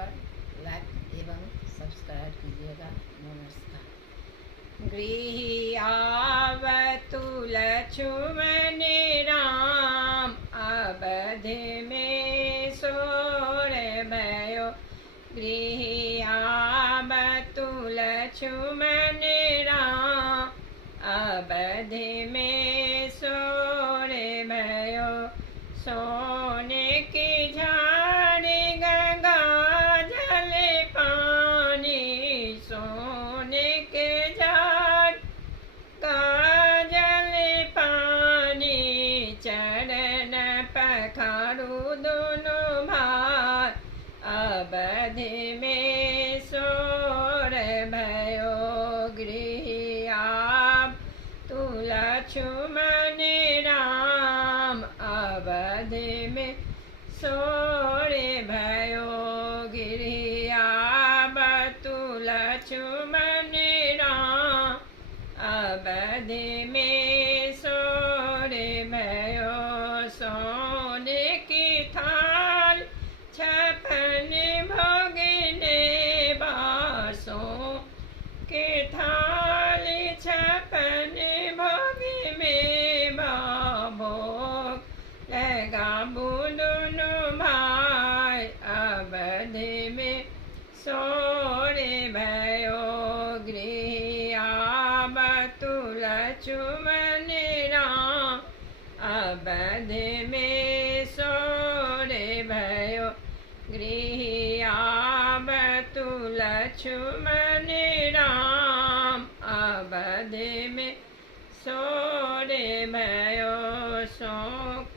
पर लाइक एवं सब्सक्राइब कीजिएगा। नमस्कार। गृहियावतु लक्ष्मण राम, अवध में सोर भयो। गृहियावतु लक्ष्मण राम, अवध में सोर भयो। सोने की झाड़ गंगा जल पानी, सोने के झाड़ काजल पानी। चरण पखारू दोनों भार, अवध में सोर भयो। गृहियावतु लक्ष्मण राम, अवध में सोर भयो। गृहियावतु लक्ष्मण राम, अवध में सोर भयो। सोने की थाल छप्पन भोगने बासों के थाल छप्पन भोग में भोग लगा दोनों भाई, अवध में सोर भयो। गृहियावतु लक्ष्मण राम, अवध में सोर भयो। गृहियावतु लक्ष्मण राम, अवध में सोर भयो। सो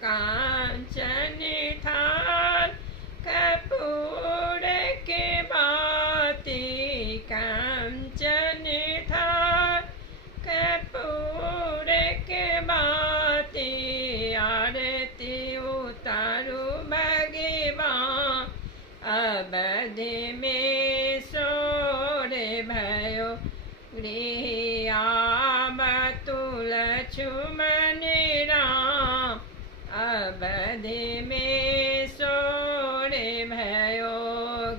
कांचन थाल कपूर के बाती, कांचन थाल कपूर के बाती। आरती उतारू भगवान, अवध में सोर भयो। गृहियावतु लक्ष्मण राम, अवध में सोर भयो।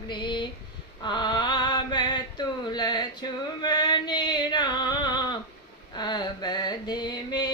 गृहियावतु लक्ष्मण राम, अवध में